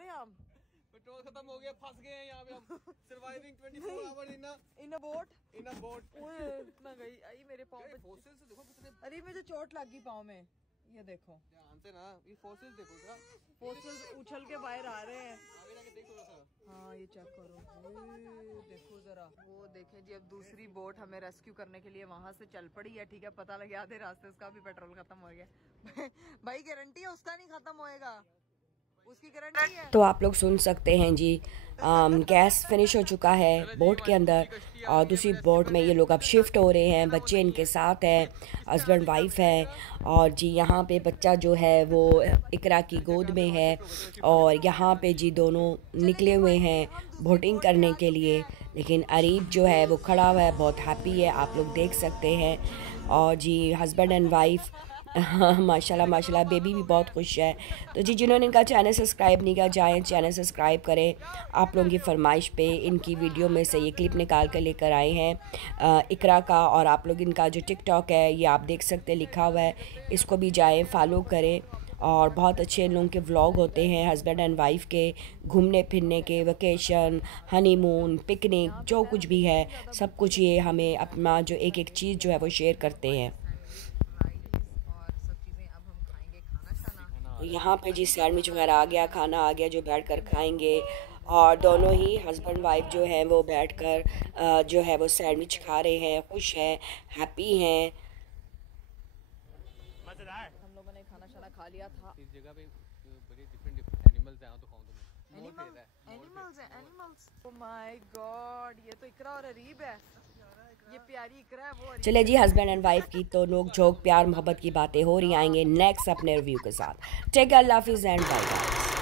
रहे हैं हम। पेट्रोल खत्म हो गया, फंस गए हैं यहाँ पे हम। Surviving 24 hour in a boat. ओए इतना गई आई मेरे पाँव पे। फॉसिल से देखो कितने, अरे मुझे चोट लगी पाँव में, ये देखो ध्यान से ना, ये फॉसिल देखो जरा, फॉसिल्स उछल के बाहर आ रहे हैं। आगे जाके देख थोड़ा सा। हाँ ये चेक करो, देखो जरा। वो देखें जी, अब दूसरी बोट हमें रेस्क्यू करने के लिए वहां से चल पड़ी है। ठीक है, पता लगे आधे रास्ते उसका भी पेट्रोल खत्म हो गया। भाई गारंटी है उसका नहीं खत्म होएगा, उसकी गारंटी है। तो आप लोग सुन सकते हैं जी, गैस फिनिश हो चुका है बोट के अंदर और दूसरी बोट में ये लोग अब शिफ्ट हो रहे हैं। बच्चे इनके साथ हैं, हस्बैंड वाइफ है और जी यहाँ पे बच्चा जो है वो इकरा की गोद में है और यहाँ पे जी दोनों निकले हुए हैं बोटिंग करने के लिए। लेकिन अरीब जो है वो खड़ा हुआ है, बहुत हैप्पी है, आप लोग देख सकते हैं। और जी हस्बैंड एंड वाइफ माशाल्लाह माशाल्लाह, बेबी भी बहुत खुश है। तो जी जिन्होंने इनका चैनल सब्सक्राइब नहीं किया, जाएँ चैनल सब्सक्राइब करें। आप लोगों की फरमाइश पे इनकी वीडियो में से ये क्लिप निकाल कर लेकर आए हैं इकरा का। और आप लोग इनका जो टिकटॉक है ये आप देख सकते हैं, लिखा हुआ है, इसको भी जाएँ फॉलो करें। और बहुत अच्छे इन लोगों के व्लॉग होते हैं हस्बैंड एंड वाइफ के, घूमने फिरने के, वेकेशन, हनीमून, पिकनिक, जो कुछ भी है सब कुछ ये हमें अपना जो एक एक चीज़ जो है वो शेयर करते हैं। तो यहाँ पे जी सैंडविच वगैरह आ गया, खाना आ गया जो बैठ कर खाएंगे। और दोनों ही हस्बैंड वाइफ जो हैं वो बैठ कर जो है वो सैंडविच खा रहे हैं, खुश हैं, हैप्पी हैं। हम लोगों ने खाना शाना खा लिया था। इस जगह पे बड़े डिफरेंट एनिमल्स हैं, तो खाऊं तुम्हें। एनिमल्स। ओह माय गॉड, ये तो इकरा और अरीब है। ये प्यारी इकरा है, वो चले जी हस्बैंड एंड वाइफ की तो नोक झोंक प्यार मोहब्बत की बातें हो रही, आएंगे नेक्स्ट अपने रिव्यू के साथ। टेक केयर, अल्लाह हाफिज़ एंड बाय बाय।